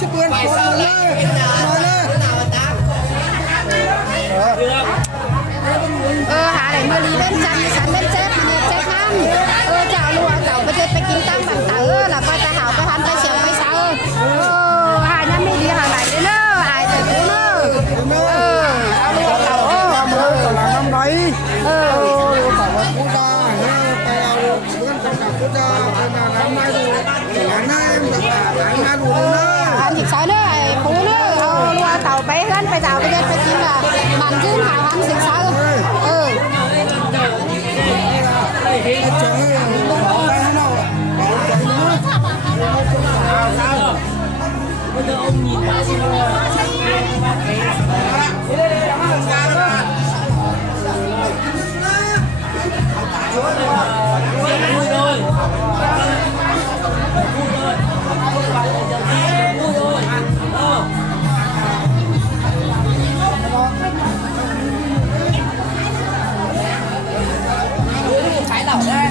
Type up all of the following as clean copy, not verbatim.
chứ bươn quay sau lại cái nào mà ta hạ để mưa lý bên chân sắn bên chết năm chào lùa cậu bây giờ phải kinh tăng bằng tớ là coi ta hảo cái hắn tay xẻo tay sao hạ nhắm đi hàng này đấy nữa ai tới cũng nữa lùa cậu mưa là năm đấy lùa cậu là quốc gia tay ao bươn trong cả quốc gia là năm nay thì năm nay em được là năm nay đủ nữa hắn chỉ sai nữa phú nữa lùa cậu bé hơn phải rào bây giờ phải kinh là màn dương hảo hắn xịn sao bây giờ ông nhìn thấy trái lẩu đây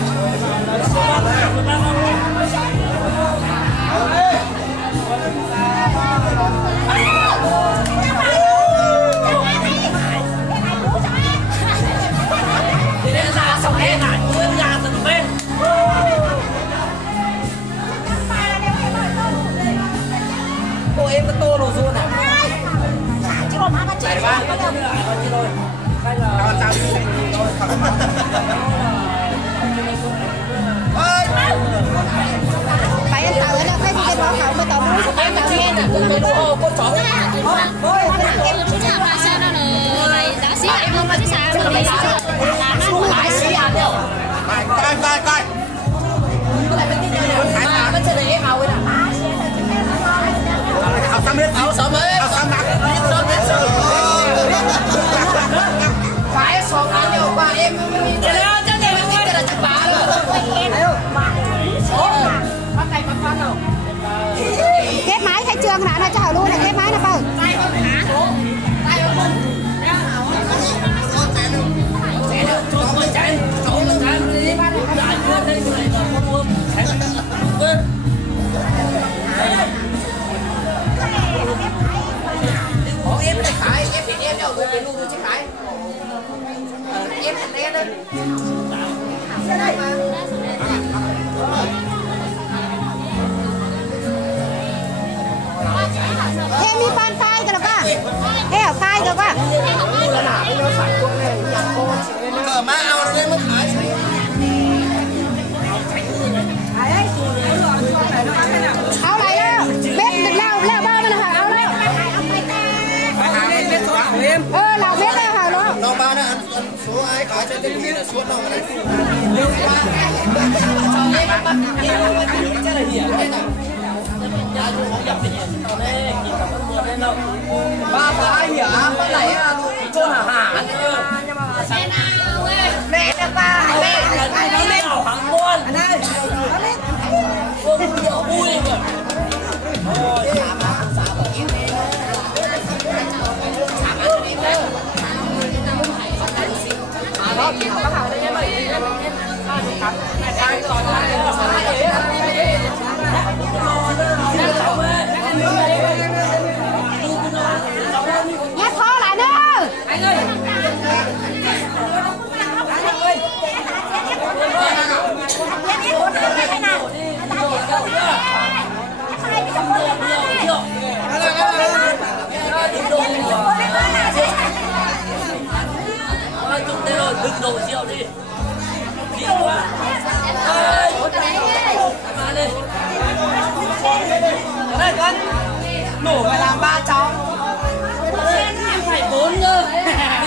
em có tô đồ luôn à? Chứ còn má nó chạy ba cái nữa rồi. Hay là tao đi thôi. Ơi. Phải ăn tàu nó cái báo khẩu mới tàu muốn phải tàu nghe là cái đồ con chó. Ôi, cái chú chào bà sao nó này đã xí lại không mà sao nó đi sao? Nó lại xí à đâu. Coi. Cái này bên kia này. Bên trên này em màu vậy nè. Học xong biết áo sớm ấy. Học xong biết sớm. Phải xong ăn nhiều qua em. Cái này chắc là bên kia là chụp bá rồi. Bắt tay bắt con đâu. Ghép máy khai trương là nó cho hảo luôn là ghép máy là bao. Tay không hả? Tay không. Chạy đi. Lại mua đây này rồi mua. Em lại khải, em thì em đâu rồi luôn chứ khải. Em thành đen đấy. Em đi pan phai cái là ba. Em phai rồi ba. Cờ má ao lên mới khải. Áo này đó. Bếp được lao ba mà là áo đó. Lao bếp đó hả nó. Nó ba nó ăn số ai khải cho cái gì là suốt nó này. Chắc là hiểm thế nào. Ba phải hiểm, con này chôn hả mẹ nó ba mẹ nó nào hàng con không nhiều vui mà thôi nhát khó lại nữa anh ơi đừng đổ rượu đi rượu quá đây con nổ phải làm 3 cháu em phải 4 cơ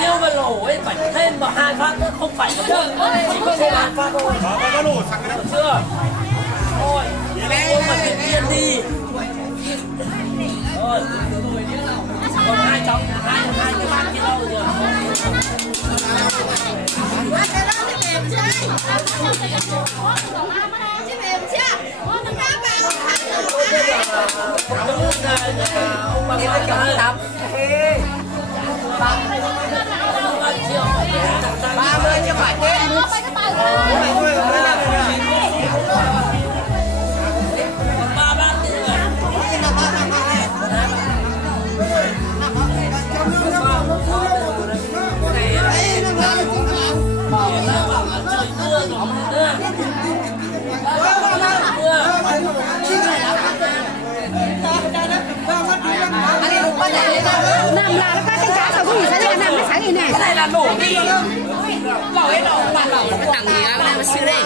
nếu mà nổ ấy phải thêm vào 2 phát nữa không phải là 4 chỉ có thêm 2 phát thôi có nổ thằng cái đó chưa thôi ôm mà tự nhiên đi rồi còn 2 cháu hai cái bát kia đâu rồi tập 30 chứ phải thế 3 bát này là nổ đi lẩu ấy nổ là lẩu tặng gì cái này mà siêu đây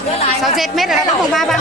6-7 mét là nó không ba